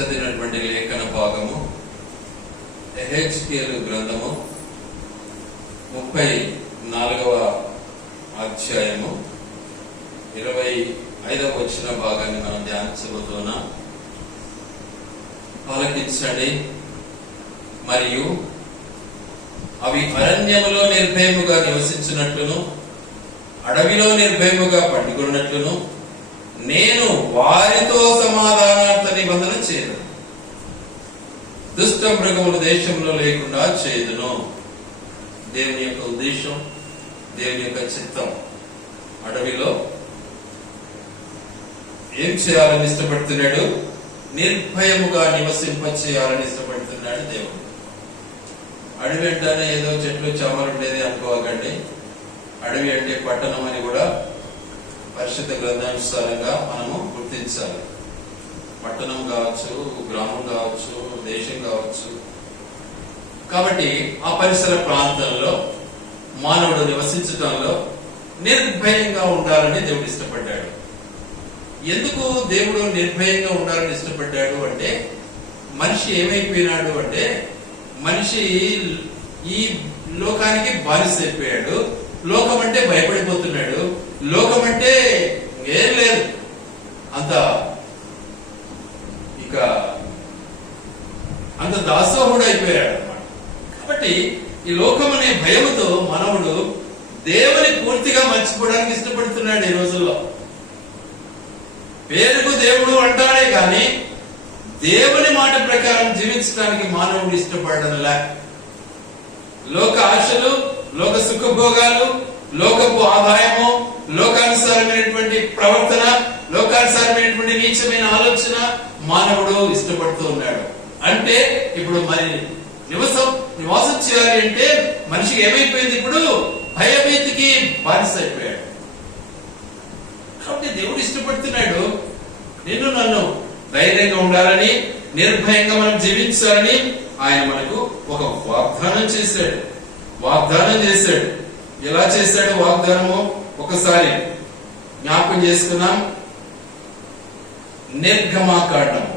చదివినటువంటి లేఖన భాగము ఎహెచ్కేలు గ్రంథము 34వ అధ్యాయము 25వ వచన భాగాన్ని మనం ధ్యానించబోతున్నాం. ఆలకించండి. మరియు అవి అరణ్యములో నిర్భయముగా నివసించినట్లును అడవిలో నిర్భయముగా పండుకున్నట్లును నేను వారితో సమాధానార్థ నిబంధన చేయను. దుష్ట మృగములు దేశంలో లేకుండా చేయదును. దేవుని యొక్క ఉద్దేశం, దేవుని యొక్క చిత్తం అడవిలో ఏం చేయాలని ఇష్టపడుతున్నాడు? నిర్భయముగా నివసింప చేయాలని ఇష్టపడుతున్నాడు దేవుడు. అడవి అంటేనే ఏదో చెట్లు చామలు ఉండేది అనుకోకండి. అడవి అంటే పట్టణం అని కూడా పరిశుద్ధ గ్రంథానుసారంగా మనము గుర్తించాలి. పట్టణం కావచ్చు, గ్రామం కావచ్చు, దేశం కావచ్చు. కాబట్టి ఆ పరిసర ప్రాంతంలో మానవుడు నివసించడంలో నిర్భయంగా ఉండాలని దేవుడు ఇష్టపడ్డాడు. ఎందుకు దేవుడు నిర్భయంగా ఉండాలని ఇష్టపడ్డాడు అంటే, మనిషి ఏమైపోయినాడు అంటే, మనిషి ఈ లోకానికి బానిసైపోయాడు. లోకం అంటే భయపడిపోతున్నాడు. లోకం అంటే ఏం లేదు, అంత దాసోహుడు అయిపోయాడు అన్నమాట. కాబట్టి ఈ లోకం అనే భయముతో మానవుడు దేవుని పూర్తిగా మర్చిపోవడానికి ఇష్టపడుతున్నాడు ఈ రోజుల్లో. పేరుకు దేవుడు అంటాడే కానీ దేవుని మాట ప్రకారం జీవించడానికి మానవుడు ఇష్టపడడంలా. లోక ఆశలు, లోక సుఖభోగాలు, లోకపు ఆదాయము, లోకానుసారమైనటువంటి ప్రవర్తన, లోకానుసారమైనటువంటి నీచమైన ఆలోచన మానవుడు ఇష్టపడుతూ ఉన్నాడు. అంటే ఇప్పుడు మరి నివాసం చేయాలి అంటే మనిషికి ఏమైపోయింది? ఇప్పుడు భయభీతికి బానిస అయిపోయాడు. కాబట్టి దేవుడు ఇష్టపడుతున్నాడు నిన్ను నన్ను ధైర్యంగా ఉండాలని, నిర్భయంగా మనం జీవించాలని ఆయన మనకు ఒక వాగ్దానం చేశాడు. ఎలా చేశాడు వాగ్దానము? ఒకసారి జ్ఞాపకం చేసుకున్నాం. నిర్గమాకాండము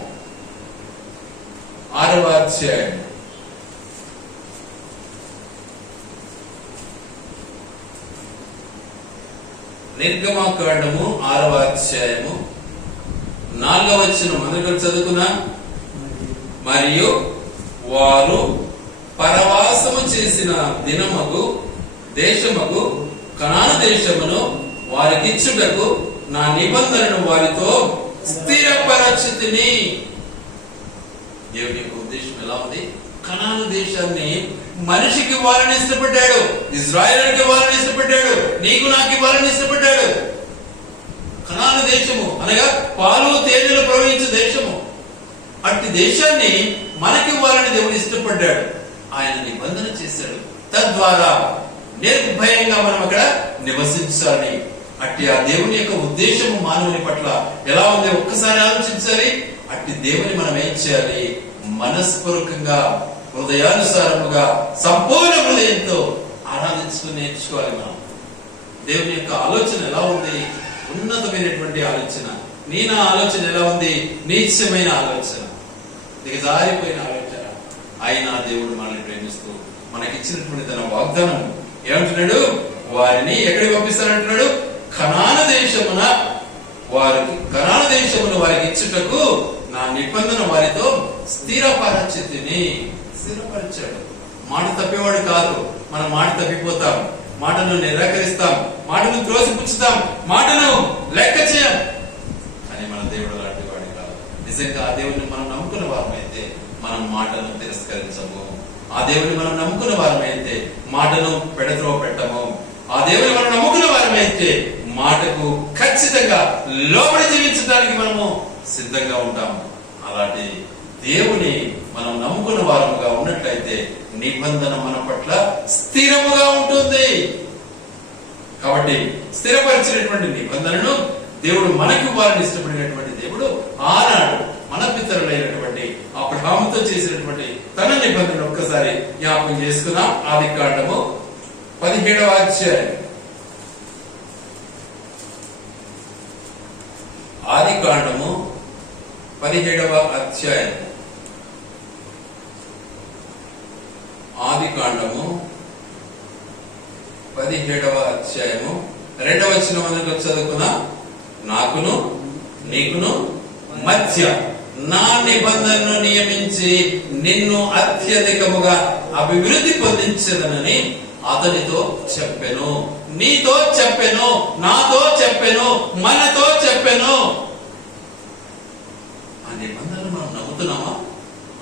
6వ అధ్యాయం నిర్గమాకాండము 6వ అధ్యాయము 4వ వచనం మొదలు చదువుకున్నాం. మరియు వారు పరవాసము చేసిన దినమగు దేశమగు కనాను దేశమును వారికిచ్చుటకు నా నిబంధనను వారితో స్థిరపరచితిని. దేవుని యొక్క ఉద్దేశం ఎలా ఉంది? కనాను దేశాన్ని మనిషికి ఇవ్వాలని ఇష్టపడ్డాడు. ఇజ్రాయేలుకి ఇవ్వాలని ఇష్టపడ్డాడు. నీకు నాకు ఇవ్వాలని ఇష్టపడ్డాడు. కనాను దేశము అనగా పాలు తేనెలు ప్రవహించే దేశము. అట్టి దేశాన్ని మనకివ్వాలని దేవుడు ఇష్టపడ్డాడు. ఆయన నిబంధన చేశాడు. తద్వారా నిర్భయంగా మనం అక్కడ నివసించాలి. అట్టి ఆ దేవుని యొక్క ఉద్దేశము మానవుని పట్ల ఎలా ఉంది ఒక్కసారి ఆలోచించాలి. అట్టి దేవుని మనం ఏం చేయాలి? మనస్పూర్వకంగా, హృదయానుసారముగా, సంపూర్ణ హృదయంతో ఆరాధించుకుని నేర్చుకోవాలి. మనం దేవుని యొక్క ఆలోచన ఎలా ఉంది? ఉన్నతమైనటువంటి ఆలోచన. నా ఆలోచన ఎలా ఉంది? నీచమైన ఆలోచన, దిగజారిపోయిన ఆలోచన. అయినా దేవుడు మనల్ని ప్రేమిస్తూ మనకిచ్చినటువంటి తన వాగ్దానం ఏమంటున్నాడు? వారిని ఎక్కడికి పంపిస్తానంటున్నాడు? కనాను దేశమును వారికి ఇచ్చుటకు నా నిబంధన వారితో స్థిరపరచాడు. మాట తప్పేవాడు కాదు. మనం మాట తప్పిపోతాం, మాటను నిరాకరిస్తాం, మాటను త్రోసిపుచ్చుతాం, మాటను లెక్క చేయం. కానీ మన దేవుడు అలాంటి వాడు కాదు. నిజంగా ఆ దేవుడిని మనం నమ్ముకున్న వారమైతే మనం మాటను తిరస్కరించము. ఆ దేవుడిని మనం నమ్ముకున్న వారమైతే మాటను పెడత్రోవ పెట్టము. ఆ దేవుడిని మనం నమ్ముకున్న వారమైతే మాటకు ఖచ్చితంగా లోబడి జీవించడానికి మనము సిద్ధంగా ఉంటాము. అలాంటి దేవుని మనం నమ్ముకున్న వారముగా ఉన్నట్లయితే నిబంధన మన పట్ల స్థిరముగా ఉంటుంది. కాబట్టి స్థిరపరిచినటువంటి నిబంధనను దేవుడు మనకి ఇవ్వాలని ఇష్టపడినటువంటి దేవుడు ఆనాడు మన పితరులైనటువంటి అబ్రహాముతో చేసినటువంటి తన నిబంధన ఒక్కసారి జ్ఞాపకం చేసుకున్నాం. ఆదికాండము 17వ అధ్యాయం. ఆదికాండము 17వ అధ్యాయం ఆదికాండము 17వ అధ్యాయము 2వ వచనం చదువుకున్నా. నాకును నీకును మధ్య నా నిబంధనను నియమించి నిన్ను అత్యధికముగా అభివృద్ధి పొందించదనని అతనితో చెప్పెను. నీతో చెప్పెను, నాతో చెప్పెను, మనతో చెప్పెను. ఆ నిబంధనను మనం నమ్ముతున్నామా?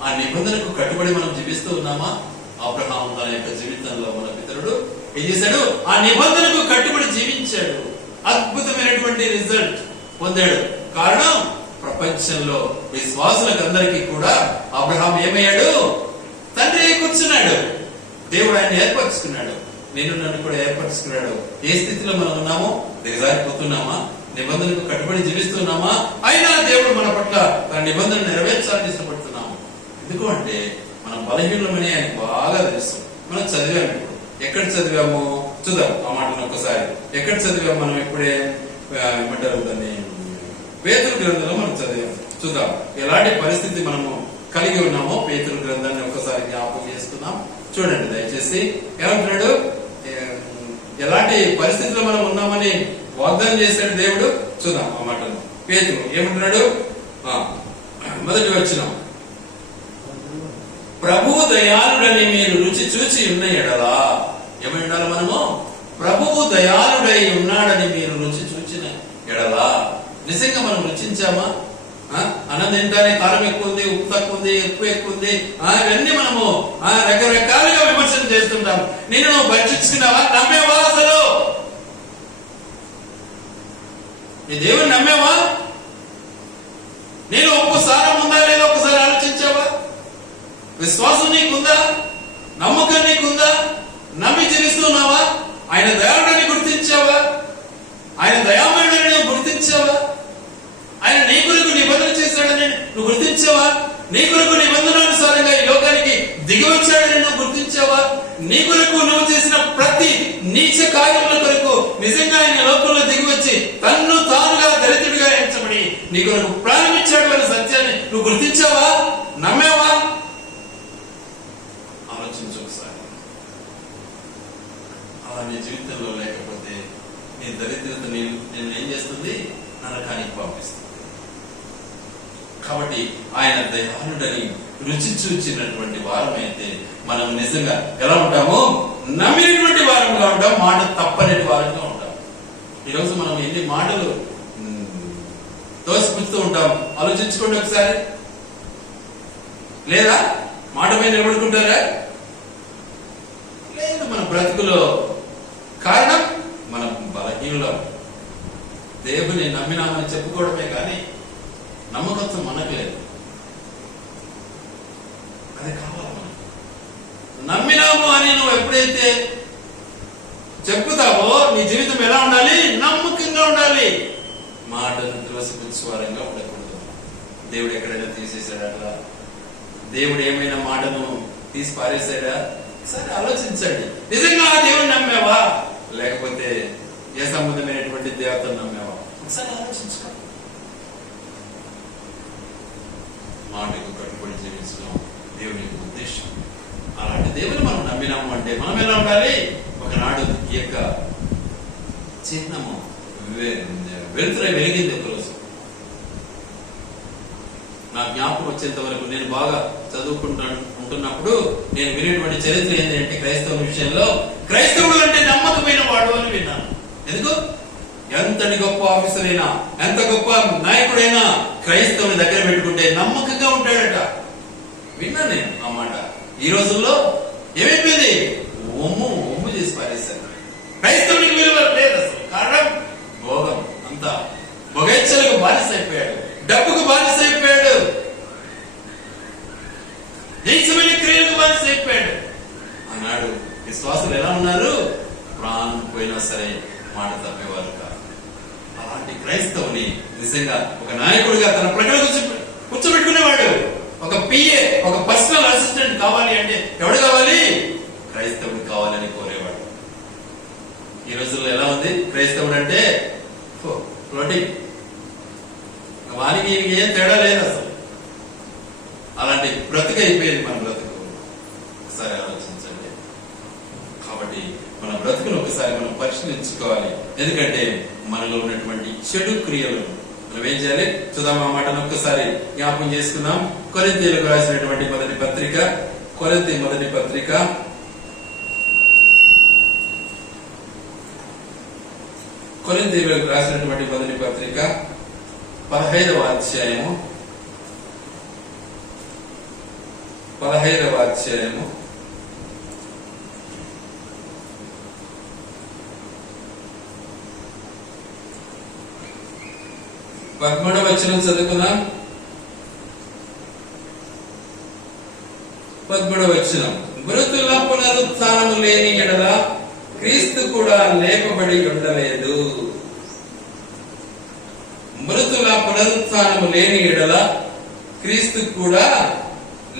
ఆ నిబంధనకు కట్టుబడి మనం జీవిస్తూ ఉన్నామా? అబ్రహాము తన యొక్క జీవితంలో మన పితరుడు ఏం చేశాడు? ఆ నిబంధనకు కట్టుబడి జీవించాడు. అద్భుతమైనటువంటి రిజల్ట్ పొందాడు. కారణం, ప్రపంచంలో విశ్వాసులకు అందరికీ కూడా అబ్రహాం ఏమయ్యాడు? తండ్రి కూర్చున్నాడు. దేవుడు ఆయన ఏర్పరచుకున్నాడు. నేను నన్ను కూడా ఏర్పరచుకున్నాడు. ఏ స్థితిలో మనం ఉన్నామో దిగజారిపోతున్నామా? నిబంధనకు కట్టుబడి జీవిస్తున్నామా? అయినా దేవుడు మన పట్ల తన నిబంధన నెరవేర్చాలని ఇష్టపడుతున్నాము. ఎందుకు అంటే మనం బలహీనమని ఆయనకు బాగా తెలుసు. మనం చదివాము. ఇప్పుడు ఎక్కడ చదివాము చూద్దాం. ఆ మాటను ఒక్కసారి ఎక్కడ చదివాము మనం? ఇప్పుడే ఏమంటారు దాన్ని, పేతురు గ్రంథంలో మనం చదివాము. చూద్దాం ఎలాంటి పరిస్థితి మనము కలిగి ఉన్నామో పేతురు గ్రంథాన్ని ఒక్కసారి జ్ఞాపకం చేసుకుందాం. చూడండి దయచేసి. ఏమంటున్నాడు? ఎలాంటి పరిస్థితిలో మనం ఉన్నామని వాగ్దానం చేశాడు దేవుడు. చూద్దాం ఆ మాటను. పేతురు ఏమంటున్నాడు? మొదటి వచనం, ప్రభు దయాళుడని మీరు రుచి చూచి ఉన్న ఎడలా. ఏమై ఉండాలి మనము? ప్రభువు దయాళుడై ఉన్నాడని మీరు రుచి చూచిన ఎడలా. నిజంగా మనం రుచించామా? అన్నం తింటానే కారం ఎక్కువ ఉంది, ఉప్పు తక్కువ ఉంది, ఉప్పు ఎక్కువ ఉంది, ఇవన్నీ మనము రకరకాలుగా విమర్శలు చేస్తుంటాం. నేను నువ్వు భక్షించుకున్నావా? నమ్మేవా? అసలు నీ దేవుని నమ్మేవా? నేను ఉప్పు సారం ఉందా లేదా ఒకసారి ఆలోచించావా? విశ్వాసం నీకుందా? నమ్మకం నీకుందా? నమ్మి జీవిస్తున్నావా? ఆయన దయాళుడని గుర్తించావా? ఆయన దయామయుడని గుర్తించావా? ఆయన నీ కొరకు నిబంధన చేశాడని నువ్వు గుర్తించావా? నీ కొరకు నిబంధనానుసారంగా ఈ లోకానికి దిగి వచ్చాడని నువ్వు గుర్తించావా? నీ కొరకు నువ్వు చేసిన ప్రతి నీచ కార్యముల కొరకు నిజంగా ఆయన లోకంలో దిగి వచ్చి తన్ను తానుగా దరిద్రుడిగా ఎంచబడి నీ కొరకు ప్రారంభించాడు అనే సత్యాన్ని నువ్వు గుర్తించావా? నమ్మేవా? ఆలోచించు ఒకసారి. అలా నీ జీవితంలో లేకపోతే నీ దరిద్రత నేను ఏం చేస్తుంది? నరకానికి పంపిస్తుంది. కాబట్టి ఆయన దయాళుడని రుచి చూచినటువంటి వారమైతే మనం నిజంగా ఎలా ఉంటాము? నమ్మినటువంటి వారంగా ఉంటాం. మాట తప్పని వారంగా ఉంటాం. ఈరోజు మనం ఎన్ని మాటలు తోసిపుచ్చుతూ ఉంటాం. ఆలోచించుకోండి ఒకసారి. లేదా మాట మీద నిలబడుకుంటారా? లేదు. మన బ్రతుకులో కారణం మనం బలహీనులం. దేవుని నమ్మినామని చెప్పుకోవడమే కానీ నమ్మకత్వం మనకు లేదు. అది కావాలి మనకు. నమ్మినాము అని నువ్వు ఎప్పుడైతే చెప్పుతావో నీ జీవితం ఎలా ఉండాలి? నమ్మకంగా ఉండాలి. మాటను త్రోసిపుచ్చువారంగా ఉండకూడదు. దేవుడు ఎక్కడైనా తీసేసాడా? దేవుడు ఏమైనా మాటను తీసి పారేశాడా? సరే ఆలోచించండి. నిజంగా ఆ దేవుడు నమ్మావా? లేకపోతే ఏ సంబంధమైనటువంటి దేవతను నమ్మావా? ఒకసారి ఆలోచించుకో. మాటకు కట్టుబడి జీవించడం దేవునికి ఉద్దేశం. అలాంటి దేవుని మనం నమ్మినాము అంటే మనం ఎలా ఉండాలి? ఒకనాడు ఈ యొక్క చిహ్నము వెలుతురై వెలిగింది ఒకరోజు. నా జ్ఞాపకం వచ్చేంత వరకు నేను బాగా ఉంటున్నప్పుడు నేను వినేటువంటి చరిత్ర ఏంటంటే క్రైస్తవుల విషయంలో క్రైస్తవుడు అంటే నమ్మకమైన వాడు అని విన్నాను. ఎందుకు? ఎంతటి గొప్ప ఆఫీసర్ అయినా, ఎంత గొప్ప నాయకుడైనా క్రైస్తవుని దగ్గర పెట్టుకుంటే నమ్మకంగా ఉంటాడట. విన్నా నేను ఆ మాట. ఈ రోజుల్లో ఏమైపోయింది? ఒమ్ము చేసి పారేశారు. క్రైస్తవునికి విలువ లేదు అసలు. కారణం భోగం. అంతా భోగేచ్ఛలకు బానిస అయిపోయాడు, డబ్బుకు బానిస అయిపోయాడు, నీచమైన క్రియలకు బానిస అయిపోయాడు. ఆనాడు విశ్వాసులు ఎలా ఉన్నారు? ప్రాణం పోయినా సరే మాట తప్పేవారు కాదు. అలాంటి క్రైస్తవుని నిజంగా ఒక నాయకుడిగా తన ప్రజల కూర్చోబెట్టుకునేవాడు. ఒక పిఏ, ఒక పర్సనల్ అసిస్టెంట్ కావాలి అంటే ఎవడు కావాలి? క్రైస్తవుడు కావాలని కోరేవాడు. ఈ రోజుల్లో ఎలా ఉంది? క్రైస్తవుడు అంటే ఫ్లోటింగ్. వారికి ఏం తేడా లేదు అసలు. అలాంటి బ్రతుకైపోయింది మన బ్రతుకు. ఒకసారి ఆలోచించండి. కాబట్టి మన బ్రతుకును ఒకసారి మనం పరిశీలించుకోవాలి. ఎందుకంటే మనలో ఉన్నటువంటి చెడు క్రియలు మనం ఏం చేయాలి? చూద్దాం ఆ మాటను ఒక్కసారి జ్ఞాపకం చేసుకుందాం. కొరింథీయులకు రాసినటువంటి మొదటి పత్రిక, కొరింథీ మొదటి పత్రిక 15వ అధ్యాయము 13వ వచనం చదువుకుందాం. 13వ వచనం, మృతుల పునరుత్థానము లేని ఎడల క్రీస్తు కూడా లేపబడి ఉండలేదు. మృతుల పునరుత్థానము లేని ఎడల క్రీస్తు కూడా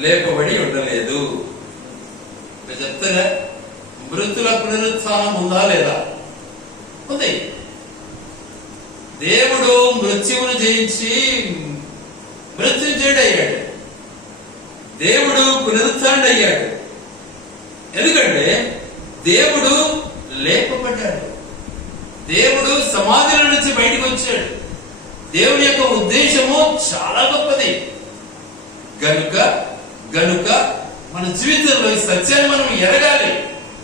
లేపబడి ఉండలేదు. చెప్తారా? మృతుల పునరుత్థానం ఉందా లేదా? ఉంది. దేవుడు మృత్యువును జయించి మృత్యుంజయుడయ్యాడు. దేవుడు పునరుత్థానుడయ్యాడు. ఎందుకంటే దేవుడు లేపబడ్డాడు. దేవుడు సమాధుల నుంచి బయటకు వచ్చాడు. దేవుని యొక్క ఉద్దేశము చాలా గొప్పది. గనుక మన జీవితంలో ఈ సత్యాన్ని మనం ఎరగాలి.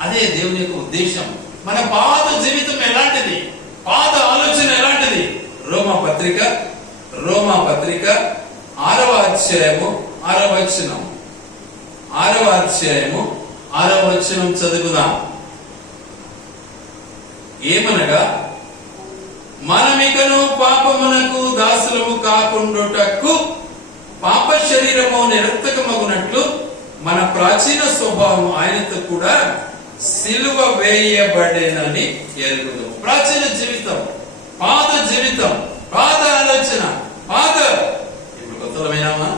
అదే దేవుని యొక్క ఉద్దేశం. మన పాత జీవితం ఎలాంటిది, పాత ఆలోచన ఎలాంటిది? రోమా పత్రిక 6వ అధ్యాయము 6వ వచనం, 6వ అధ్యాయము 6వ వచనం చదువుదాం. ఏమనగా, మనమికను పాపమునకు దాసులము కాకుండుటకు పాప శరీరము నిరర్థకమగునట్లు మన ప్రాచీన స్వభావం ఆయనతో కూడా సిలువ వేయబడేనని ఎరుగుదు. ప్రాచీన జీవితం, పాత జీవితం, పాత ఆలోచన, పాత. ఇప్పుడు కొత్తదమైనామా?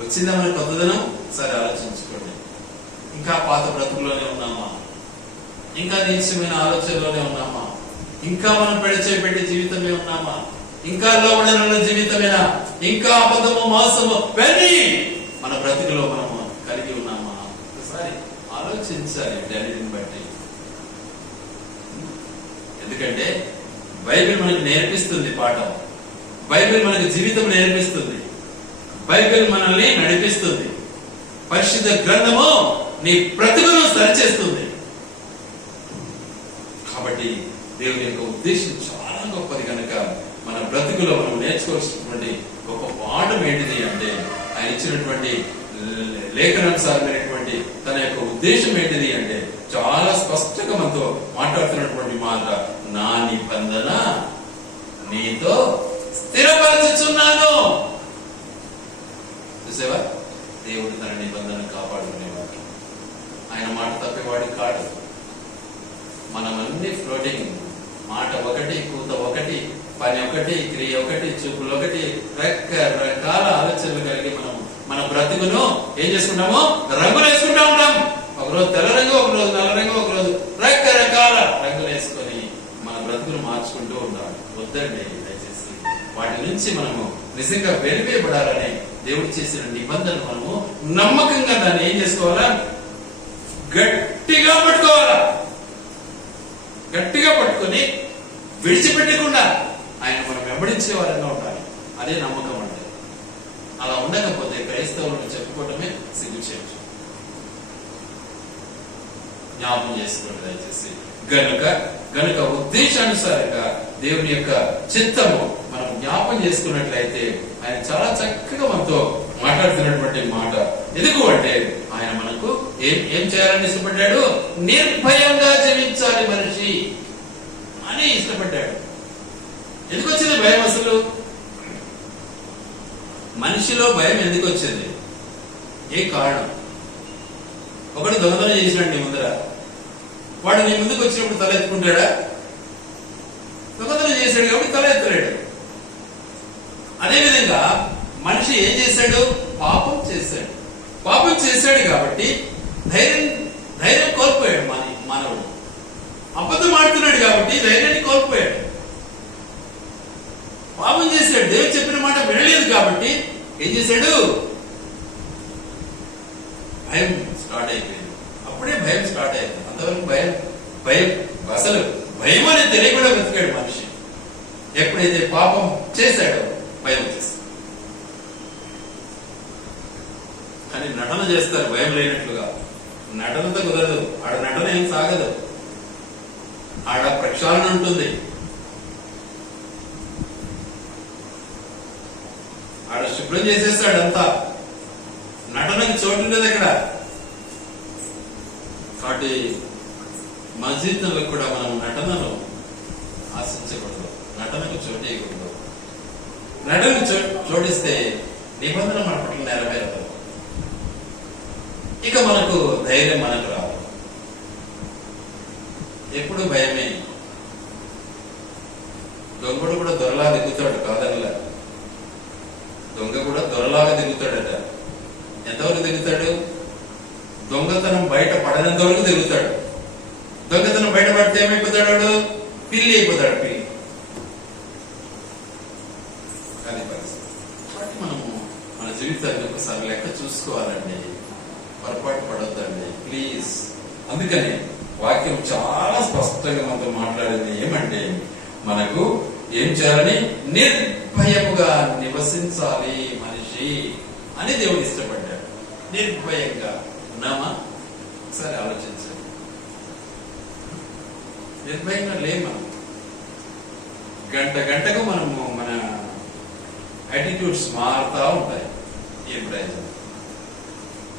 వచ్చిందా మనకి కొత్తదనం? సరే ఆలోచించుకోండి. ఇంకా పాత బ్రతుకులోనే ఉన్నామా? ఇంకా నీచమైన ఆలోచనలోనే ఉన్నామా? ఇంకా మనం పెట్టి జీవితమే ఉన్నామా? ఇంకా లోబడిన జీవితమేనా? ఇంకా అబద్ధము, మోసము వెళ్ళి మన బ్రతుకులో మనము కలిగి ఉన్నామా? ఒకసారి ఆలోచించాలి దానిని బట్టి. ఎందుకంటే బైబిల్ మనకి నేర్పిస్తుంది పాఠం. బైబిల్ మనకి జీవితం నేర్పిస్తుంది. బైబిల్ మనల్ని నడిపిస్తుంది. పరిశుద్ధ గ్రంథము నీ బ్రతుకును సరిచేస్తుంది. కాబట్టి దేవుని యొక్క ఉద్దేశం చాలా గొప్పది. కనుక మన బ్రతుకులో మనం నేర్చుకోవాల్సినటువంటి గొప్ప పాఠం ఏంటిది అంటే, ఆయన ఇచ్చినటువంటి లేఖనానుసారమైనటువంటి తన యొక్క ఉద్దేశం ఏంటిది అంటే, చాలా స్పష్టంగా మనతో మాట్లాడుతున్నటువంటి మాట, నా నిబంధన నీతో స్థిరపరచుచున్నాను. చూసావా? దేవుడు తన నిబంధన కాపాడుకునేవాడు. ఆయన మాట తప్పేవాడి కాడు. మనమన్నీ ఫ్లోటింగ్, మాట ఒకటి, కూత ఒకటి, పని ఒకటి, క్రియ ఒకటి, చూపులు ఒకటి, రకరకాల ఆలోచనలు కలిగి మనం మన బ్రతుకును ఏం చేసుకుంటాము? రంగులు వేసుకుంటా ఉంటాం. ఒకరోజు తెల్ల రంగు, ఒకరోజు నల్ల రంగు, ఒకరోజు రకరకాల రంగులు వేసుకొని మన బ్రతుకును మార్చుకుంటూ ఉండాలి. వద్దండి దయచేసి. వాటి నుంచి మనము నిజంగా వెలివేయబడాలని దేవుడు చేసిన నిబంధనలు మనము నమ్మకంగా దాన్ని ఏం చేసుకోవాలా? గట్టిగా పట్టుకోవాలా. గట్టిగా పట్టుకొని విడిచిపెట్టకుండా ఆయన మనం వెంబడించే వారంగా ఉండాలి. అదే నమ్మకం అంటే. అలా ఉండకపోతే క్రైస్తవులను చెప్పుకోవటమే సిగ్గు చేయొచ్చు. జ్ఞాపకం చేసుకోండి దయచేసి. గనుక ఉద్దేశానుసారంగా దేవుని యొక్క చిత్తము మనం జ్ఞాపకం చేసుకున్నట్లయితే ఆయన చాలా చక్కగా మనతో మాట్లాడుతున్నటువంటి మాట. ఎందుకు అంటే ఆయన మనకు ఏం చేయాలని ఇష్టపడ్డాడు? నిర్భయంగా జీవించాలి మనిషి అని ఇష్టపడ్డాడు. ఎందుకు వచ్చింది భయం? అసలు మనిషిలో భయం ఎందుకు వచ్చింది? ఏ కారణం? ఒకడు దొంగతనం చేసినాడు నీ ముందర. వాడు నీ ముందుకు వచ్చినప్పుడు తల ఎత్తుకుంటాడా? దొంగతనం చేశాడు కాబట్టి తల ఎత్తలేడు. అదేవిధంగా మనిషి ఏం చేశాడు? పాపం చేశాడు. పాపం చేశాడు కాబట్టి ధైర్యం కోల్పోయాడు. మానవుడు అబద్ధం ఆడుతున్నాడు కాబట్టి ధైర్యాన్ని కోల్పోయాడు. పాపం చేశాడు. దేవుడు చెప్పిన మాట వినలేదు కాబట్టి ఏం చేశాడు? భయం స్టార్ట్ అయిపోయింది. అప్పుడే భయం స్టార్ట్ అయింది. అంతవరకు భయం భయం అసలు భయం అనేది తెలియకుండా బ్రతికాడు మనిషి. ఎప్పుడైతే పాపం చేశాడో భయం వచ్చేస్తుంది. కానీ నటన చేస్తారు భయం లేనట్లుగా. నటనతో కుదరదు. ఆడ నటన ఏం సాగదు. ఆడ ప్రక్షాళన ఉంటుంది. ఆడ శుభ్రం చేసేస్తాడు అంతా. నటనకు చోటు ఉండదు అక్కడ. కాబట్టి మన జీవితంలో కూడా మనం నటనను ఆశించకూడదు. నటనకు చోటు ఇవ్వకూడదు. నటనకు చోటిస్తే నిబంధన మన పట్ల నెరవేరదు. ఇక మనకు ధైర్యం మనకు రాదు. ఎప్పుడు భయమే. దొంగడు కూడా దొరలా దిగుతాడు కాదనలా. దొంగ కూడా దొరలాగా దిగుతాడట. ఎంతవరకు దిగుతాడు? దొంగతనం బయట పడనంత వరకు దిగుతాడు. దొంగతనం బయట పడితే ఏమైపోతాడు? వాడు పిల్లి అయిపోతాడు. పిల్లి. అది పరిస్థితి. కాబట్టి మనము మన జీవితాన్ని ఒకసారి లెక్క చూసుకోవాలండి. పొరపాటు పడొద్దండి ప్లీజ్. అందుకని వాక్యం చాలా స్పష్టంగా మనతో మాట్లాడింది ఏమంటే, మనకు ఏం చేయాలని? నిర్భయముగా నివసించాలి మనిషి అని దేవుడు ఇష్టపడ్డాడు. నిర్భయంగా ఉన్నామా? ఒకసారి ఆలోచించండి. నిర్భయంగా లేమా? గంట గంటకు మనము మన యాటిట్యూడ్స్ మారుతూ ఉంటాయి. ఏం ప్రయోజనం?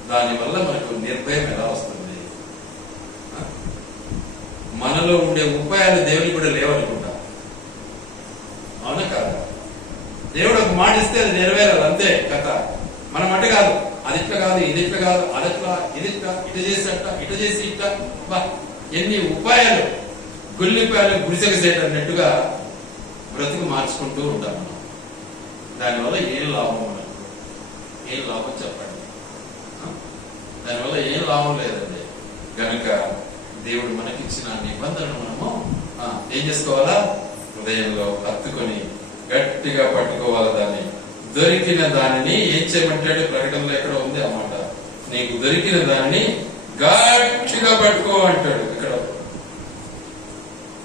దానివల్ల మనకు నిర్భయం ఎలా వస్తుంది? మనలో ఉండే ఉపాయాలు దేవుని కూడా లేవనుకుంటా. అవునా కాదా? దేవుడు ఒక మాట ఇస్తే అది నెరవేరాలి, అంతే కథ. మనం అంటే కాదు, అది ఇట్లా కాదు, ఇది ఇట్లా కాదు, అదట్లా, ఇది ఇట్లా, ఇటు చేసి అట్లా, ఇటు చేసి ఇట్లా, బా ఎన్ని ఉపాయాలు, గుల్లిపాయలు గుడిసెగసేటన్నట్టుగా బ్రతుకు మార్చుకుంటూ ఉంటాం మనం. దానివల్ల ఏం లాభం? మనకు ఏం లాభం చెప్పండి? దానివల్ల ఏం లాభం లేదండి. కనుక దేవుడు మనకిచ్చిన నిబంధనను మనము ఏం చేసుకోవాలా? హృదయంలో హత్తుకొని గట్టిగా పట్టుకోవాలి. దాన్ని దొరికిన దానిని ఏం చేయమంటాడు? ప్రకటనలో ఎక్కడ ఉంది ఆ మాట. నీకు దొరికిన దానిని గట్టిగా పట్టుకో అంటాడు. ఇక్కడ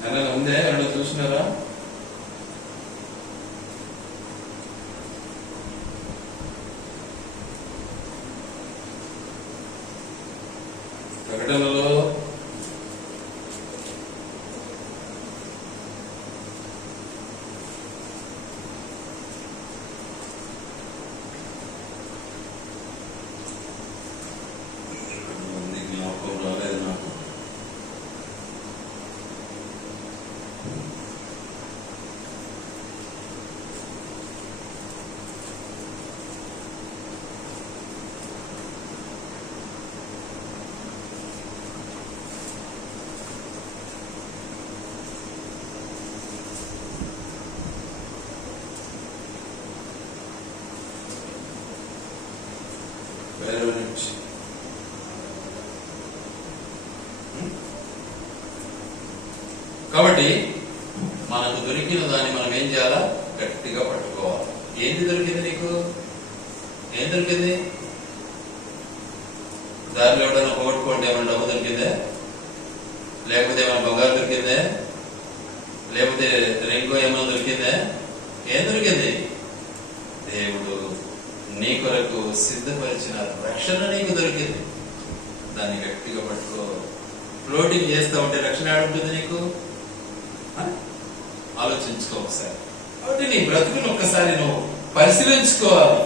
అన్నది ఉందే, అన్న చూసినారా? ప్రకటనలో కాబట్టి మనకు దొరికిన దాన్ని మనం ఏం చేయాలా? గట్టిగా పట్టుకోవాలి. ఏంటి దొరికింది నీకు? ఏం దొరికింది? దారిలో ఎవడన్నా పోగొట్టుకోండి ఏమైనా డబ్బు దొరికిందే? లేకపోతే ఏమైనా బంగారు దొరికిందే? లేకపోతే రింగో ఏమైనా దొరికిందే? ఏం దొరికింది? దేవుడు నీ కొరకు సిద్ధపరిచిన రక్షణ నీకు దొరికింది. దాన్ని గట్టిగా పట్టుకో. ఫ్లోటింగ్ చేస్తా ఉంటే రక్షణ ఆడుంటుంది నీకు. ఆలోచించుకో ఒకసారి. కాబట్టి నీ బ్రతుకుని ఒక్కసారి నువ్వు పరిశీలించుకోవాలి.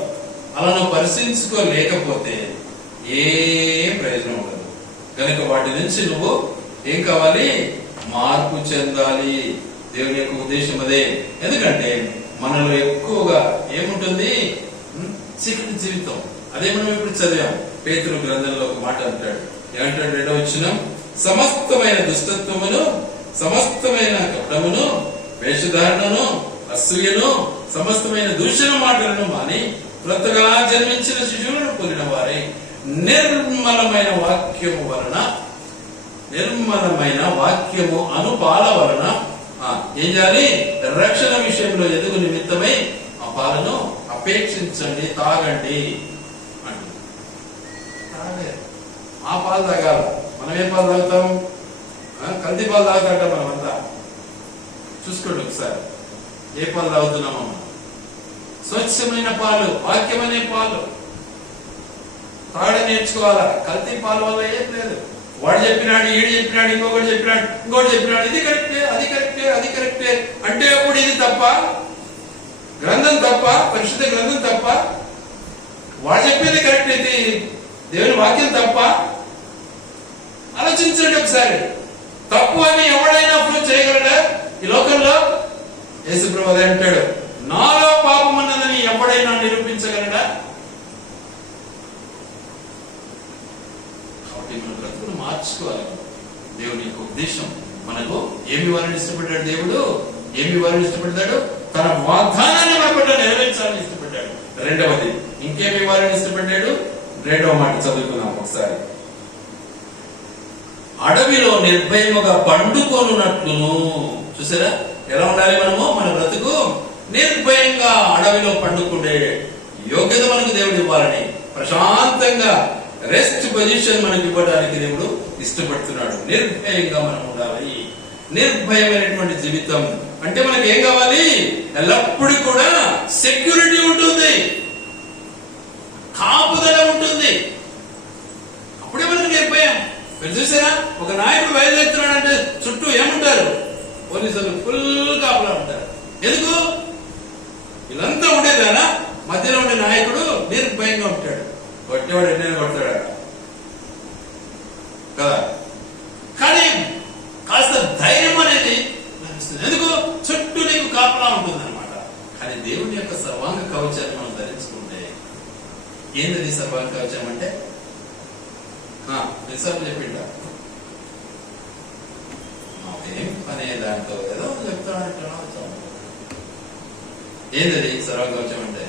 అలా నువ్వు పరిశీలించుకోలేకపోతే ఏం ప్రయోజనం ఉండదు. కనుక వాటి నుంచి నువ్వు ఏం కావాలి? మార్పు చెందాలి. దేవుని యొక్క ఉద్దేశం అదే. ఎందుకంటే మనలో ఎక్కువగా ఏముంటుంది? చీకటి జీవితం. అదే మనం ఇప్పుడు చదివాం. పేతురు గ్రంథంలో ఒక మాట అంటాడు. ఏమంటాడు? 2వ వచనం, సమస్తమైన దుష్టత్వమును, సమస్తమైన కపటమును, వేషధారణను, అసూయను, సమస్తమైన దూషణ మాటలను మాని క్రొత్తగా జన్మించిన శిశువులను పొందిన వారే నిర్మలమైన వాక్యము వలన, నిర్మలమైన వాక్యము అనుపాల వలన ఏం చేయాలి? రక్షణ విషయంలో ఎదుగు నిమిత్తమై ఆ పాలను అపేక్షించండి, తాగండి అంటుంది. ఆ పాలు తాగాల. మనం ఏ పాలు తాగుతాం? కల్తీ పాలు తాగుతాంట మనమంతా. చూసుకోండి ఒకసారి ఏ పాలు తాగుతున్నామో. మనం స్వచ్ఛమైన పాలు, వాక్యమనే పాలు తాగడం నేర్చుకోవాలా. కల్తీ పాలు వల్ల ఏం లేదు. వాడు చెప్పినాడు, ఈడు చెప్పినాడు, ఇంకొకటి చెప్పినాడు, ఇంకోటి చెప్పినాడు, ఇది కరెక్టే, అది కరెక్టే, అది కరెక్టే అంటే అప్పుడు ఇది తప్ప, గ్రంథం తప్ప, పరిశుద్ధ గ్రంథం తప్ప, వాడు చెప్పేది కరెక్ట్ అయితే దేవుని వాక్యం తప్ప? ఆలోచించండి ఒకసారి. తప్పు అని ఎవడైనా ప్రూవ్ చేయగలడా ఈ లోకంలో? యేసుప్రభువు అదే అంటాడు, నాలో పాపం అన్నదని ఎవడైనా నిరూపించగలడా? కాబట్టి మన బ్రతుకును మార్చుకోవాలి. దేవుని యొక్క ఉద్దేశం మనకు ఏమి ఇవ్వాలని ఇష్టపడ్డాడు దేవుడు? ఏమి ఇవ్వాలని ఇష్టపడ్డాడు? తన వాగ్దానాన్ని మన పట్ల నెరవేర్చాలని ఇష్టపడ్డాడు. రెండవది ఇంకేమి ఇవ్వాలని ఇష్టపడ్డాడు? రెండవ మాట చదువుకున్నాం ఒకసారి. అడవిలో నిర్భయముగా పండుకొనున్నట్లును. చూసారా ఎలా ఉండాలి మనము? మన బ్రతుకు నిర్భయంగా అడవిలో పండుకునే యోగ్యత మనకు దేవుడు ఇవ్వాలని, ప్రశాంతంగా రెస్ట్ పొజిషన్ మనకి ఇవ్వడానికి దేవుడు ఇష్టపడుతున్నాడు. నిర్భయంగా మనం ఉండాలి. నిర్భయమైనటువంటి జీవితం అంటే మనకి ఏం కావాలి? ఎల్లప్పుడూ కూడా సెక్యూరిటీ ఉంటుంది, కాపుదల ఉంటుంది. అప్పుడే మనకు నిర్భయం. మీరు చూసారా, ఒక నాయకుడు బయలుదేరుతున్నాడంటే చుట్టూ ఏముంటారు? పోలీసులు ఫుల్ కాపులా ఉంటారు. ఎందుకు? వీళ్ళంతా ఉండేదానా మధ్యలో ఉండే నాయకుడు నిర్భయంగా ఉంటాడు. కొట్టేవాడు ఎన్నైనా కొడతాడు కదా. కానీ కాస్త ధైర్యం అనేది లభిస్తుంది. ఎందుకు? చుట్టూ నీకు కాపలా ఉంటుంది అనమాట. కానీ దేవుని యొక్క సర్వాంగ కవచాన్ని మనం ధరించుకుంటే, ఏంటది సర్వాంగ కవచం అంటే? నిసార్లు చెప్పిండ ఏం అనే దాంతో ఏదో చెప్తాడంటే ఏంటది సర్వాంగ కవచం అంటే?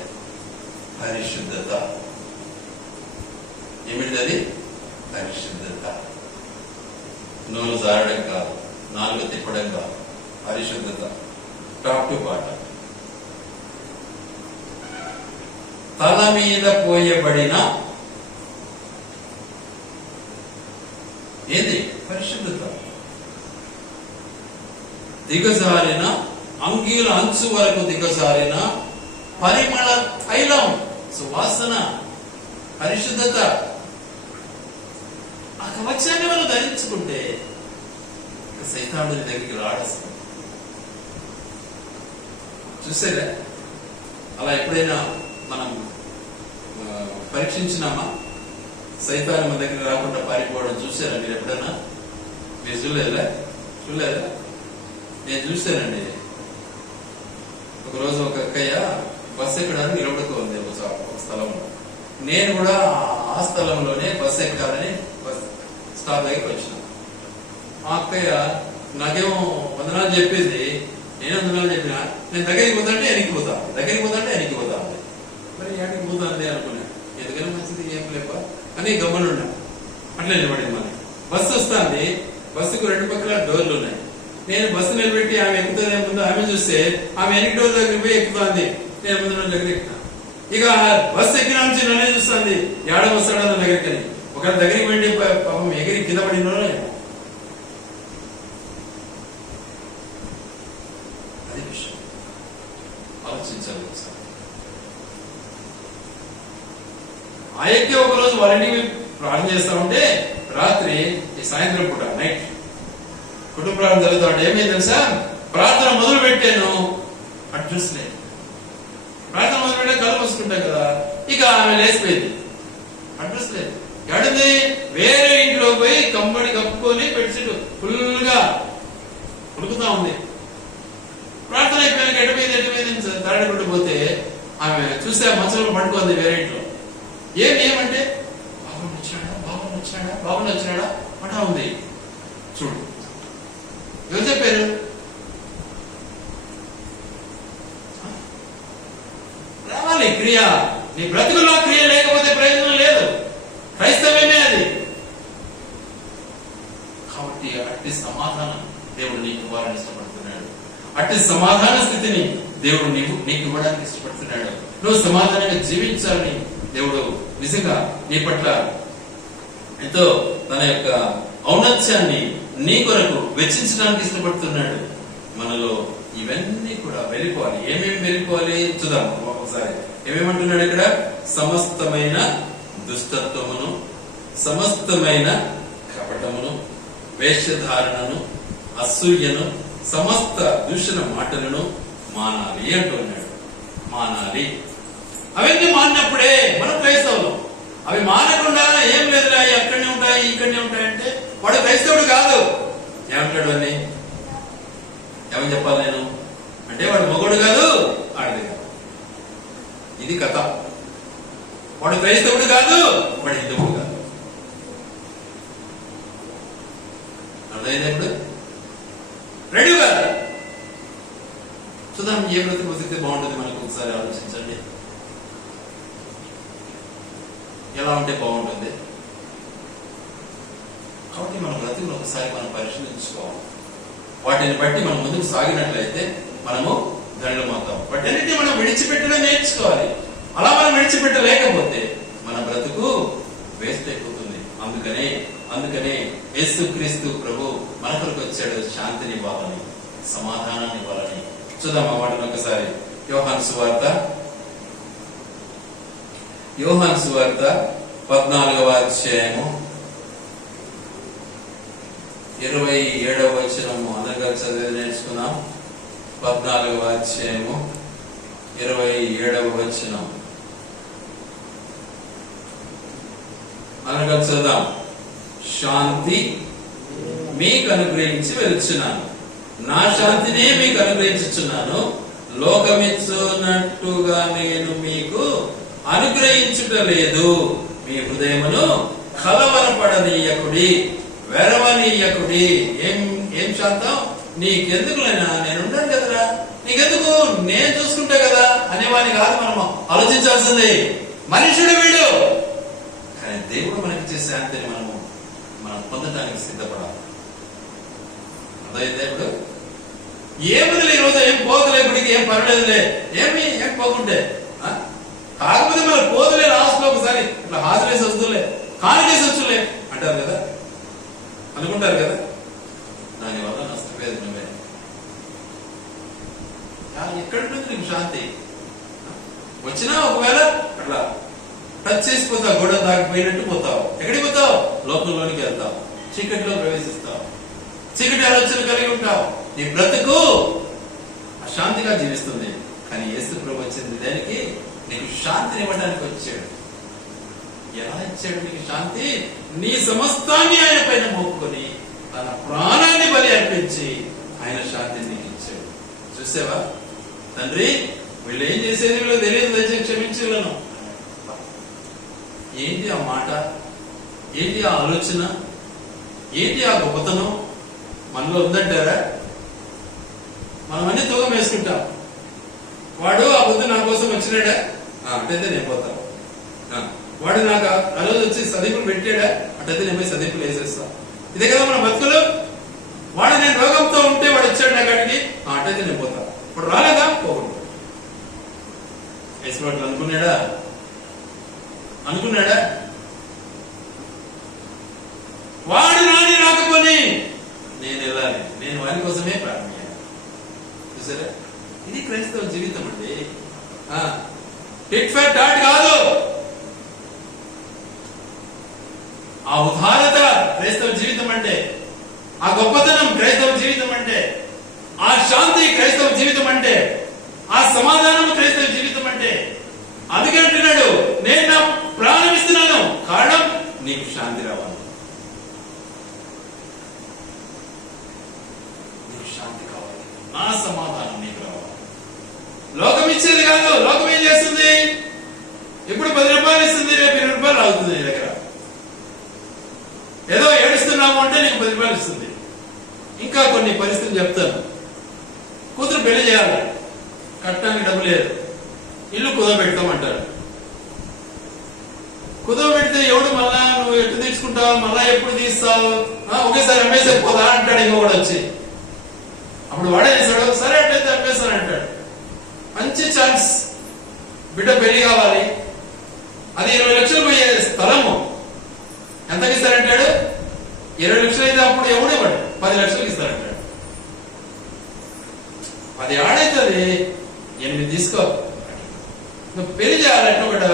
పరిశుద్ధత. ఏమిటిది? పరిశుద్ధత. నోరు జారడం కాదు, నాలుగు తిప్పడం కాదు, పరిశుద్ధత టాప్ టు బాటం. తల మీద పోయబడిన ఏంది? పరిశుద్ధత. దిగజారిన అంగీల అంచు వరకు దిగజారిన పరిమళ తైలం, సువాసన, పరిశుద్ధత. ఆ కవచాన్ని మనం ధరించుకుంటే సైతానుడి దగ్గరికి రాడస్తాం. చూసారా అలా ఎప్పుడైనా మనం పరీక్షించినామా? సైతాను మన దగ్గర రాకుండా పారిపోవడం చూసారా మీరు ఎప్పుడైనా? మీరు చూడలేదా? నేను చూసానండి. ఒకరోజు ఒక అక్కయ్య బస్సు ఎక్కడానికి నిలబడుతూ ఉంది ఒక స్థలంలో. నేను కూడా ఆ స్థలంలోనే బస్సు ఎక్కాలని బస్ స్టాప్ దగ్గరికి వచ్చిన. ఆ అక్కయ్య నాకేమో వందనాలు చెప్పింది, నేను వందనాలు చెప్పిన. నేను దగ్గరికి పోతాంటే వెనక్కి పోతా, మరి ఎక్కడికి పోతాంది అనుకున్నా. ఎందుకని మంచిది ఏం లేప అని గమ్మనున్నా. అట్లా నిలబడింది. మరి బస్సు వస్తుంది. బస్సుకు రెండు పక్కల డోర్లు ఉన్నాయి. నేను బస్సు నిలబెట్టి ఆమె ఎక్కుతుందే ముందు ఆమె చూస్తే ఆమె వెనక డోర్ దగ్గరికి పోయి ఎక్కుతుంది. నేను ముందు దగ్గర ఎక్కినా. ఇక బస్సు ఎక్కిన నుంచి నన్నే చూస్తుంది, ఏడ వస్తాడా నా దగ్గరికి అని. ఒకరి దగ్గరికి వెళ్ళి పాపం ఎగిరి కింద పడినో అదే విషయం ఆలోచించాలి ఒకసారి. ఆ ఎక్కి ఒకరోజు వారింటికి ప్రార్థన చేస్తా ఉంటే రాత్రి సాయంత్రం పూట నైట్ కుటుంబ ప్రార్థన జరుగుతా ఉంటే ఏమైంది తెలుసా? ప్రార్థన మొదలు పెట్టాను, అడ్రస్ లేదు. ప్రార్థన మొదలు పెట్టా కళ్ళు మూసుకుంటాం కదా, ఇక ఆమె లేచిపోయింది. అడ్రస్ లేదు. ఎడది వేరే ఇంట్లో పోయి కంబడి కప్పుకొని బెడ్షీట్ ఫుల్ గా ఉడుకుతా ఉంది. ప్రార్థన అయిపోయాక ఎటుపోయింది దాడకుండా పోతే ఆమె చూస్తే మంచంలో పడుకుంది వేరే ఇంట్లో. ఏమంటే బాబు వచ్చినాడా అంటా ఉంది. చూడు ఎవరు చెప్పారు? రావాలి క్రియ. నీ బ్రతుకులో క్రియ లేకపోతే ప్రయోజనం లేదు. క్రైస్తవ్యమే అది. కాబట్టి అట్టి సమాధానం దేవుడు నీకు ఇవ్వాలని ఇష్టపడుతున్నాడు. అట్టి సమాధాన స్థితిని దేవుడు నీకు ఇవ్వడానికి ఇష్టపడుతున్నాడు. నువ్వు సమాధానంగా జీవించాలని దేవుడు నిజంగా నీ పట్ల ఎంతో తన యొక్క ఔన్నత్యాన్ని నీ కొరకు వెచ్చించడానికి ఇష్టపడుతున్నాడు. మనలో ఇవన్నీ కూడా వెళ్ళిపోవాలి. ఏమేమి వెళ్ళిపోవాలి చూద్దాం ఒకసారి. ఏమేమంటున్నాడు ఇక్కడ? సమస్తమైన దుష్టత్వమును, సమస్తమైన కపటమును, వేషధారణను, అసూయను, సమస్త దూషణ మాటలను మానాలి అంటున్నాడు. మానాలి. అవన్నీ మానినప్పుడే మనం క్రైస్తవులు. అవి మానకుండా ఏం లేదురా అక్కడనే ఉంటాయి ఇక్కడనే ఉంటాయి అంటే వాడు క్రైస్తవుడు కాదు. ఏమంటాడు అని ఏమని చెప్పాలి నేను అంటే వాడు మొగోడు కాదు, ఆడది కాదు. ఇది కథ. వాడు క్రైస్తవుడు కాదు, వాడు హిందువుడు కాదు. అర్థమైంది? ఇప్పుడు రెడీ కాదు. చూద్దాం ఏ బ్రతుకు బతికితే బాగుంటుంది మనకు. ఒకసారి ఆలోచించండి, ఎలా ఉంటే బాగుంటుంది. కాబట్టి మన బ్రతుకును ఒకసారి మనం పరిశీలించుకోవాలి. వాటిని బట్టి మనం ముందుకు సాగినట్లయితే మనము ధన్యులమవుతాం. వాటన్నిటిని మనం విడిచిపెట్టడం నేర్చుకోవాలి. అలా మనం విడిచిపెట్టలేకపోతే మన బ్రతుకు వేస్ట్ అయిపోతుంది. అందుకనే యేసుక్రీస్తు ప్రభు మన కొరకు వచ్చాడు, శాంతిని ఇవ్వాలని, సమాధానాన్ని ఇవ్వాలని. చూద్దాం ఆ మాటను ఒకసారి. యోహాను సువార్త 14వ అధ్యాయము 27వ వచనము అందరిగా చదివి నేర్చుకున్నాం. 14వ అధ్యాయము 27వ వచనం అందరిగా చదుదాం. శాంతి మీకు అనుగ్రహించి వెళ్తున్నాను, నా శాంతినే మీకు అనుగ్రహించుచున్నాను. లోకమిచ్చున్నట్టుగా నేను మీకు అనుగ్రహించుట లేదు. మీ హృదయమును కలవరపడనీయకుడి, వెరవనీయకుడి. ఏం శాంతం? నీకెందుకులేనా, నేనున్నాను కదరా, నీకెందుకు, నేను చూసుకుంటా కదా అనేవాని కాదు మనం ఆలోచించాల్సింది. మనుషుడు వీడు, కానీ దేవుడు మనకిచ్చే శాంతిని మనం పొందడానికి సిద్ధపడాలి. అర్థమైంది? ఇప్పుడు ఏముందిలే, ఈరోజు ఏం పోదులే, ఇప్పటికి ఏం పర్లేదులే, ఏం పోకుంటే. కాకపోతే మన పోదులే, లాస్ట్లో ఒకసారి ఇట్లా హాజరేసి వస్తులే, కానికేసి వచ్చులే అంటారు కదా, అనుకుంటారు కదా. దానివల్ల నష్టపోయేది నువ్వే. ఎక్కడుంటుంది నీకు శాంతి? వచ్చినా ఒకవేళ అట్లా టచ్ చేసిపోతావు, గొడవ దాగిపోయినట్టు పోతావు. ఎక్కడికి పోతావు? లోకంలోనికి వెళ్తావు, చీకటిలో ప్రవేశిస్తావు, చీకటి ఆలోచన కలిగి ఉంటావు. నీ బ్రతుకు అశాంతిగా జీవిస్తుంది. కానీ యేసు ప్రభు వచ్చింది దానికి, నీకు శాంతిని ఇవ్వడానికి వచ్చాడు. ఎలా ఇచ్చాడు నీకు శాంతి? నీ సమస్తాన్ని ఆయన పైన మోపుకొని తన ప్రాణాన్ని బలి అర్పించి ఆయన శాంతిని నీకు ఇచ్చాడు. చూసావా తండ్రి, వీళ్ళు ఏం చేసేది వీళ్ళు తెలియదు, దయచేసి క్షమించలను. ఏంటి ఆ మాట? ఏంటి ఆ ఆలోచన? ఏంటి ఆ గొప్పతనం మనలో ఉందంటారా? మనం అన్ని తూగం వేసుకుంటాం. వాడు ఆ పొద్దు నా కోసం వచ్చినాడా అట్టయితే నేను పోతాను. వాడు నాకు ఆ రోజు వచ్చి సదింపులు పెట్టాడా అట్టయితే నేను పోయి సదింపులు వేసేస్తా. ఇదే కదా మన బతుకులు. వాడు నేను రోగంతో ఉంటే వాడు వచ్చాడు నా కాడికి, అట్టయితే నేను పోతా. ఇప్పుడు రాలేదా? పోకూడదు. వేసినట్లు అనుకున్నాడా? వాడు రాని రాకపోని నేను వెళ్ళాలి, నేను వారి కోసమే ప్రార్థన చేయాలి. చూసారా, ఇది క్రైస్తవ జీవితం అండి. టిట్ ఫర్ టాట్ కాదు. ఆ ఉదారత క్రైస్తవ జీవితం అంటే, ఆ గొప్పతనం క్రైస్తవ జీవితం అంటే, ఆ శాంతి క్రైస్తవ జీవితం అంటే, ఆ సమాధానం క్రైస్తవ జీవితం అంటే. అందుకే అంటున్నాడు, నేను నా ప్రాణం ఇస్తున్నాను. కారణం నీకు శాంతి రావాలి, నీకు శాంతి కావాలి, నా సమాధానం నీకు రావాలి. లోకం ఇచ్చేది కాదు. లోకం ఏం చేస్తుంది? ఇప్పుడు 10 రూపాయలు ఇస్తుంది, రేపు 20 రూపాయలు అవుతుంది నీ దగ్గర. ఏదో ఏడుస్తున్నాము అంటే నీకు 10 రూపాయలు ఇస్తుంది. ఇంకా కొన్ని పరిస్థితులు చెప్తాను. కూతురు పెళ్లి చేయాలి, కట్టడానికి డబ్బు లేదు, ఇల్లు కుదవబెడతామంటాడు. కుదవబెడితే ఎవడు మళ్ళా నువ్వు ఎట్టు తీసుకుంటావు, మళ్ళా ఎప్పుడు తీస్తావు, ఒకేసారి అమ్మేసరిపోదా అంటాడు ఇంకొకటి వచ్చి. అప్పుడు వాడే చేశాడు, సరే అట్లయితే అమ్మేస్తాను అంటాడు. మంచి ఛాన్స్, బిడ్డ పెళ్లి కావాలి, అది 20 లక్షలు పోయే స్థలము. ఎంతకి ఇస్తాడు 20 లక్షలు అయితే అప్పుడు ఎవడేవాడు 10 లక్షలకు ఇస్తాడంటాడు. 10 ఆడైతుంది, 8 తీసుకో. నువ్వు పెళ్లి చేయాలంటే ఒకట,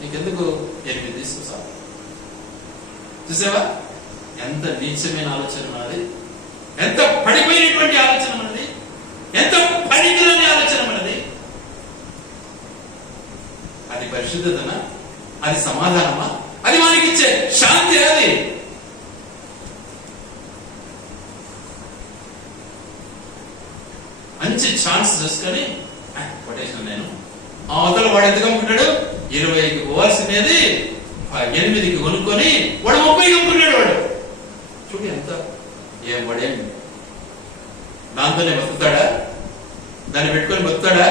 నీకెందుకు 8 తీసుకో సార్. చూసావా ఎంత నీచమైన ఆలోచన మనది, ఎంత పడిపోయినటువంటి ఆలోచన మనది, ఎంత పనికిరాని ఆలోచన మనది. అది పరిశుద్ధతనా? అది సమాధానమా? అది మనకిచ్చే శాంతి? అది మంచి ఛాన్స్ చూసుకొని కొటేషన్ నేను అవతల వాడు ఎంత కమ్ముకుంటాడు, 20కి పోవాల్సినది 8కి కొనుక్కొని వాడు 30 కమ్ముకున్నాడు. వాడు చూడు ఎంత వాడేం దాంతోనే బతుకుతాడా? దాన్ని పెట్టుకొని బతుకుతాడా?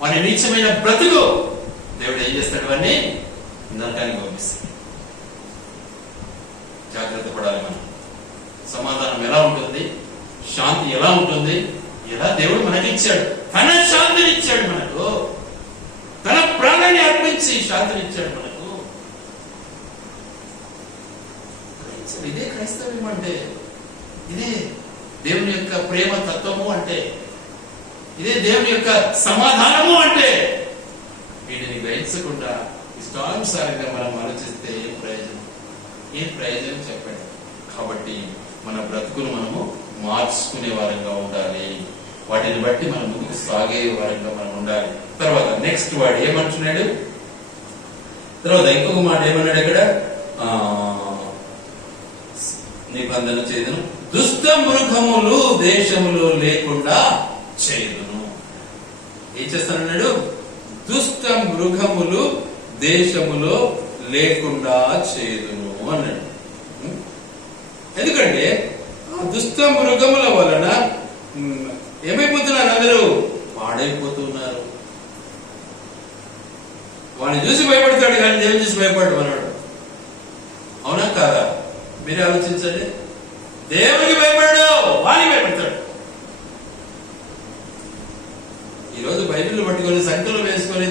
వాని నీచమైన బ్రతుకు దేవుడు ఏం చేస్తాడు? వాడిని నరకానికి పంపిస్తాడు. జాగ్రత్త పడాలి మనం. సమాధానం ఎలా ఉంటుంది, శాంతి ఎలా ఉంటుంది, ఎలా దేవుడు మనకిచ్చాడు. తన శాంతిని ఇచ్చాడు మనకు, తన ప్రాణాన్ని అర్పించి శాంతిని ఇచ్చాడు మనకు. ఇదే క్రైస్తవ్యం అంటే, ఇదే దేవుని యొక్క ప్రేమ తత్వము అంటే, ఇదే దేవుని యొక్క సమాధానము అంటే. వీటిని గ్రహించకుండా ఇష్టానుసారంగా మనం ఆలోచిస్తే ఏం ప్రయోజనం చెప్పండి. కాబట్టి మన బ్రతుకును మనము మార్చుకునే వారంగా ఉండాలి. వాటిని బట్టి మనం ముందుకు సాగే వారంగా మనం ఉండాలి. తర్వాత నెక్స్ట్ వాడు ఏమంటున్నాడు? తర్వాత ఇంకొక మాట ఏమన్నాడు ఇక్కడ, నిబంధన చేయుదును, దుష్ట మృగములు దేశములో లేకుండా చేయుదును. ఏం చేస్తానన్నాడు? దుష్ట మృగములు దేశములో లేకుండా చేయుదును అన్నాడు. ఎందుకంటే దుష్ట మృగముల వలన ఏమైపోతున్నారు? అందరూ పాడైపోతున్నారు. వాడిని చూసి భయపడతాడు కానీ దేవుని చూసి భయపడ్డు మనవాడు. అవునా కాదా? మీరే ఆలోచించండి. దేవునికి భయపడ్డాడు, వానికి భయపడతాడు. ఈరోజు బైబిల్ పట్టుకొని సంఖ్యలు వేసుకొని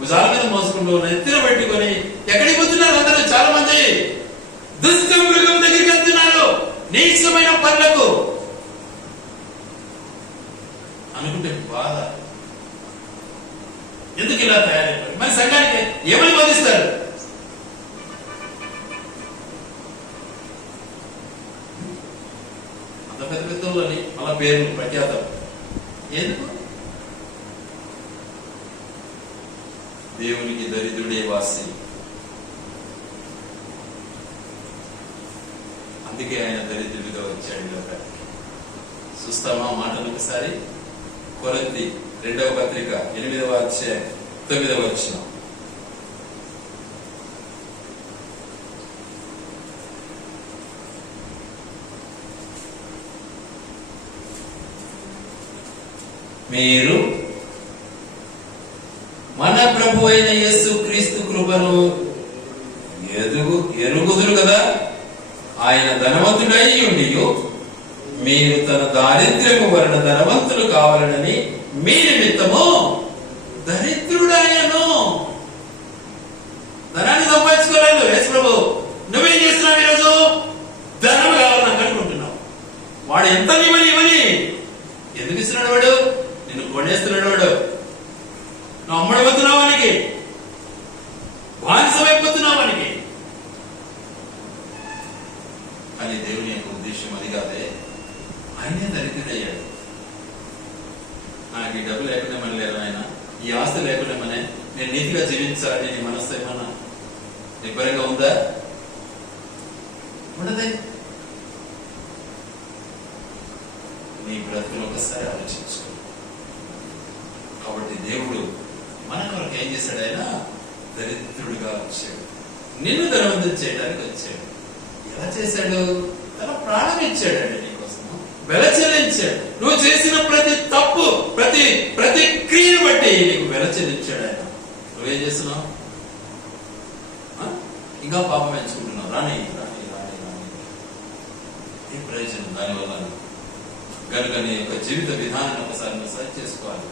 భుజాల మీద మోసుకుంటూ నెత్తిన పెట్టుకొని ఎక్కడికి పోతున్నారు అందరూ? చాలా మంది దుష్ట మృగం దగ్గరికి వెళ్తున్నారు, నీచమైన పనులకు. అనుకుంటే బాధ, ఎందుకు ఇలా తయారైపోయి? మరి సంఘానికి ఏమని బోధిస్తారు? అంత పెద్ద పెద్దోళ్ళని అలా పేర్లు ప్రఖ్యాతం ఎందుకు? దేవునికి దరిద్రుడే వాసి. అందుకే ఆయన దరిద్రుడిగా వచ్చాడు లోకానికి. చూస్తామా మాటలు ఒకసారి? కొరింథీ 2వ పత్రిక 8వ అధ్యాయం 9వ వచనం. మీరు మన ప్రభు అయిన యేసు క్రీస్తు కృపను ఎరుగుదురు కదా. ఆయన ధనవంతుడై ఉండి మీరు తన దారిద్ర్యము వలన ధనవంతులు కావాలనని మీ నిమిత్తము దరిద్రుడాయను. ధనాన్ని సంపాదించుకోలేదు యేసు ప్రభు. నువ్వేం చేస్తున్నావు? ఈరోజు ధనం కావాలని అనుకుంటున్నావు. వాడు ఎంత ఇవ్వని ఎందుకు ఇస్తున్నాడు? వాడు నిన్ను కొనేస్తున్నాడు. వాడు నువ్వు అమ్మడబోతున్నావు, వానికి బానిసమైపోతున్నావు వానికి. కానీ దేవుని యొక్క ఉద్దేశం అది కాదే. ఆయనే దరిద్రుడయ్యాడు. నాకు ఈ డబ్బు లేకుండా మన లేదు, ఆయన ఈ ఆస్తి లేకుండా మనే నేను నీతిగా జీవించాలని నీ మనస్సు ఏమన్నా నిబ్బరంగా ఉందా? ఉండదే. నీ బ్రతుకులు ఒకసారి ఆలోచించు. కాబట్టి దేవుడు మన కొరకు ఏం చేశాడు? ఆయన దరిద్రుడిగా వచ్చాడు, నిన్ను ధనవంతుడు చేయడానికి వచ్చాడు. ఎలా చేశాడు? తన ప్రాణం ఇచ్చాడండి నీకోసం, వెల చెల్లించాడు. నువ్వు చేసిన ప్రతి తప్పు, ప్రతి క్రియను బట్టి నీకు వెల చెల్లించాడు ఆయన. నువ్వేం చేస్తున్నావు? ఇంకా పాపం ఎంచుకుంటున్నావు. రాని ఏం ప్రయోజనం దానివల్ల? కనుక నీ యొక్క జీవిత విధానాన్ని ఒకసారి నువ్వు సరి చేసుకోవాలి.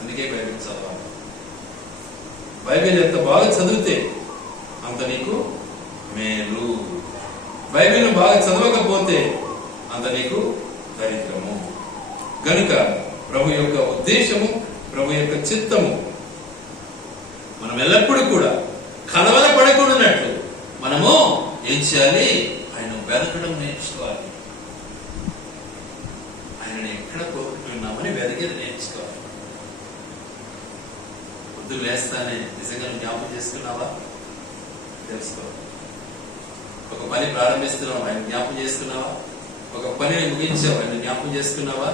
అందుకే బైబిల్ చదవాలి. బైబిల్ ఎంత బాగా చదివితే అంత నీకు మేలు. బైబిల్ బాగా చదవకపోతే అంత నీకు దరిద్రము. గనుక ప్రభు యొక్క ఉద్దేశము, ప్రభు యొక్క చిత్తము మనం ఎల్లప్పుడూ కూడా కలవర పడకూడనట్లు మనము ఏం చేయాలి? ఆయన వెతకడం నేర్చుకోవాలి. ఆయనను ఎక్కడ కోరుకుంటున్నామని వెతికేది నేర్చుకోవాలి. పొద్దున లేస్తానే నిజంగా జ్ఞాపకం చేసుకున్నావా? తెలుసుకో. ఒక పని ప్రారంభిస్తున్నావు, ఆయన జ్ఞాపకం చేసుకున్నావా? ఒక పనిని ముగించావు, ఆయన జ్ఞాపకం చేసుకున్నావా?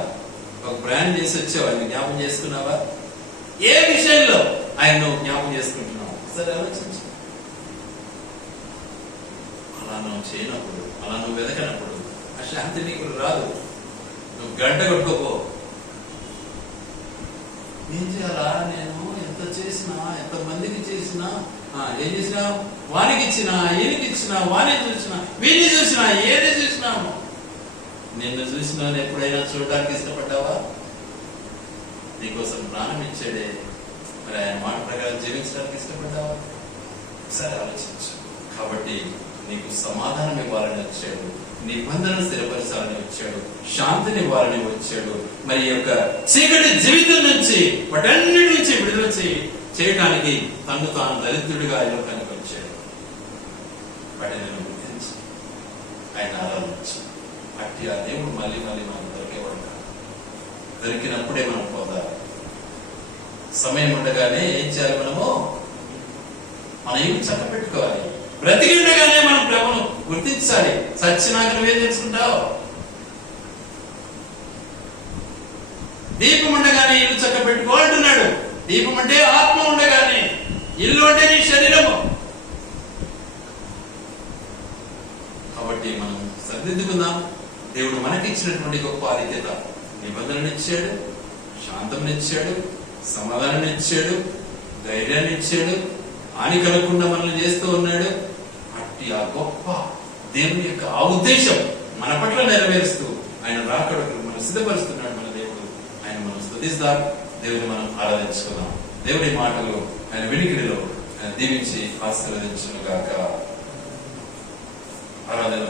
ఒక ప్రయాణం చేసి వచ్చావు, ఆయన జ్ఞాపకం చేసుకున్నావా? ఏ విషయంలో ఆయన నువ్వు జ్ఞాపకం చేసుకుంటున్నావు? సరే ఆలోచించు. అలా నువ్వు చేయనప్పుడు, అలా నువ్వు వెతకనప్పుడు ఆ శాంతి నీకు రాదు. నువ్వు గంట కొట్టుకోపో. ఏం చేయాలా? నేను ఎంత చేసినా, ఎంత మందికి చేసినా, ఏం చేసినా, వానికి ఇచ్చినా, ఈయనకి ఇచ్చినా, వాణి చూసినా, వీడిని చూసినా, ఏది చూసినాము. నిన్ను చూసినా ఎప్పుడైనా చూడడానికి ఇష్టపడ్డావా? నీకోసం ప్రాణం ఇచ్చాడే, మరి ఆయన మాట ప్రకారం జీవించడానికి ఇష్టపడ్డావా? సరే ఆలోచించు. కాబట్టి నీకు సమాధానం ఇవ్వాలని వచ్చాడు, నిబంధనలు స్థిరపరచాలని వచ్చాడు, శాంతిని ఇవ్వాలని వచ్చాడు. మరి యొక్క చీకటి జీవితం నుంచి వాటన్నిటి నుంచి విడుదల చేయడానికి తను తాను దరిద్రుడిగా లోకానికి వచ్చాడు. వాటిని గుర్తించి ఆయన ఆరాధించి అట్టి ఆ దేవుడు మళ్ళీ మళ్ళీ మనం దొరికేవాడు కాదు. దొరికినప్పుడే మనం పోతారు. సమయం ఉండగానే ఏం చేయాలి? మనము మన ఇల్లు చక్క పెట్టుకోవాలి. బ్రతికిండగానే మనం ప్రభువును గుర్తించాలి. సచ్చినాక నువ్వేం తెలుసుకుంటావు? దీపం ఉండగానే ఇల్లు చక్క పెట్టుకో అంటున్నాడు. దీపం అంటే ఆత్మ ఉండగానే, ఇల్లు అంటే నీ శరీరము. కాబట్టి మనం సరిదిద్దుకుందాం. దేవుడు మనకిచ్చినటువంటి గొప్ప ఆధిక్యత, నిబంధనలు ఇచ్చాడు, శాంతం ఇచ్చాడు, సమాధానం ఇచ్చాడు, ధైర్యాన్ని ఇచ్చాడు, హాని కలగకుండా మనల్ని చేస్తూ ఉన్నాడు. అట్టి ఆ గొప్ప దేవుని యొక్క ఆ ఉద్దేశం మన పట్ల నెరవేరుస్తూ ఆయన రాకడకు మనం సిద్ధపరుస్తున్నాడు మన దేవుడు. ఆయన మనం స్తుతిద్దాం, దేవుని మనం ఆరాధించుకుందాం. దేవుని మాటలు ఆయన వినికిడిలో ఆయన దీవించి ఆశీర్వదించును గాక. ఆరాధన